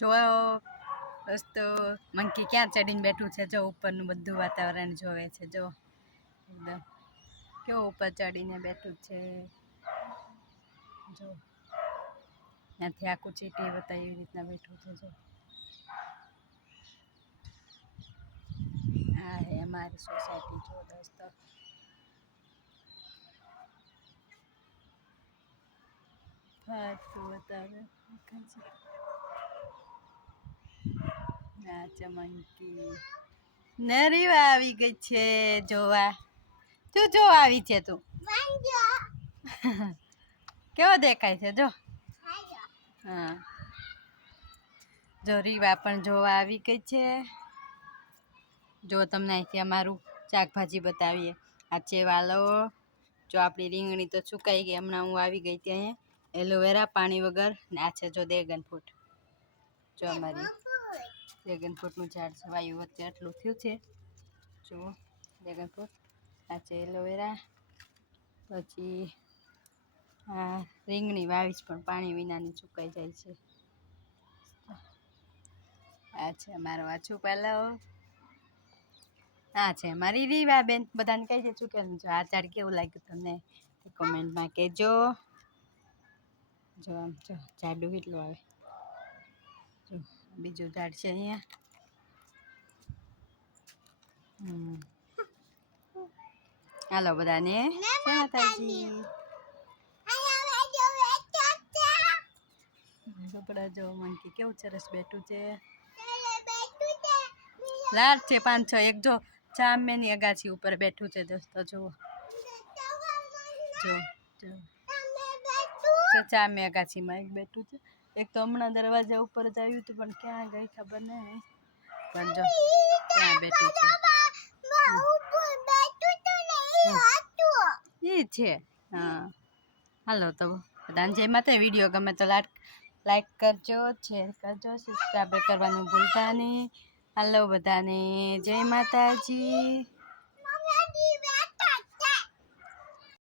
જો દોસ્તો મંકી ક્યાં ચડીને બેઠું છે? જો ઉપરનું બધું વાતાવરણ જોવે છે, જો. એકદમ. કેવું ઉપર ચડીને બેઠું છે? જો. ત્યાંથી આખું ચીટી બતાવી એવી રીતના બેઠું છે, જો. આ હે અમારી સોસાયટી, જો દોસ્તો. ફાટતું બતાવે ચમનકી નરીવા આવી ગઈ છે જોવા. તું જો, આવી છે તું. કેવો દેખાય છે, જો. હા. જો, રીવા પણ જોવા આવી ગઈ છે. જો, તમને અહીંથી અમારું શાકભાજી બતાવીએ. આ છે વાલો. જો, આપણી રીંગણી તો સુકાઈ ગઈ. હમણાં હું આવી ગઈ ત્યાં. એલોવેરા પાણી વગર. ને આ છે જો દેગન ફૂટ જો અમારી. ડ્રેગન ફ્રૂટનું ઝાડ છે વાયુ વચ્ચે આટલું થયું છે. જુઓ ડ્રેગન ફ્રૂટ આ છે એલોવેરા પછી આ રીંગણી વાવીશ પણ પાણી વિનાની સુકાઈ જાય છે. આ છે અમારો વાછું પાલવ આ છે મારી રીવા બેન, બધાને કહી દે કે જો આ ઝાડ કેવું લાગ્યું તમને? કોમેન્ટમાં કહેજો. જો આમ જો, ઝાડું કેટલું આવે. જો. બીજું ઝાડ છે અહીંયા. હાલો બધાને. કપડા જો મનકી કેવું સરસ બેઠું છે. લાડ છે. પાંચ છ એક જો ચામેની અગાછી ઉપર બેઠું છે દોસ્તો જુઓ. જો જો. ચામે અગાછીમાં એક બેઠું છે. એક તો હમણાં દરવાજા ઉપર જ આવ્યું હતું પણ ક્યાં ગઈ ખબર નહીં. પણ જો ક્યાં બેઠી છે? એ છે હા. હાલો તો બધાને જય માતા વીડિયો ગમે તો લાટ લાઈક કરજો શેર કરજો સબસ્ક્રાઈબ કરવાનું ભૂલતા નહીં. હાલો બધાને જય માતાજી.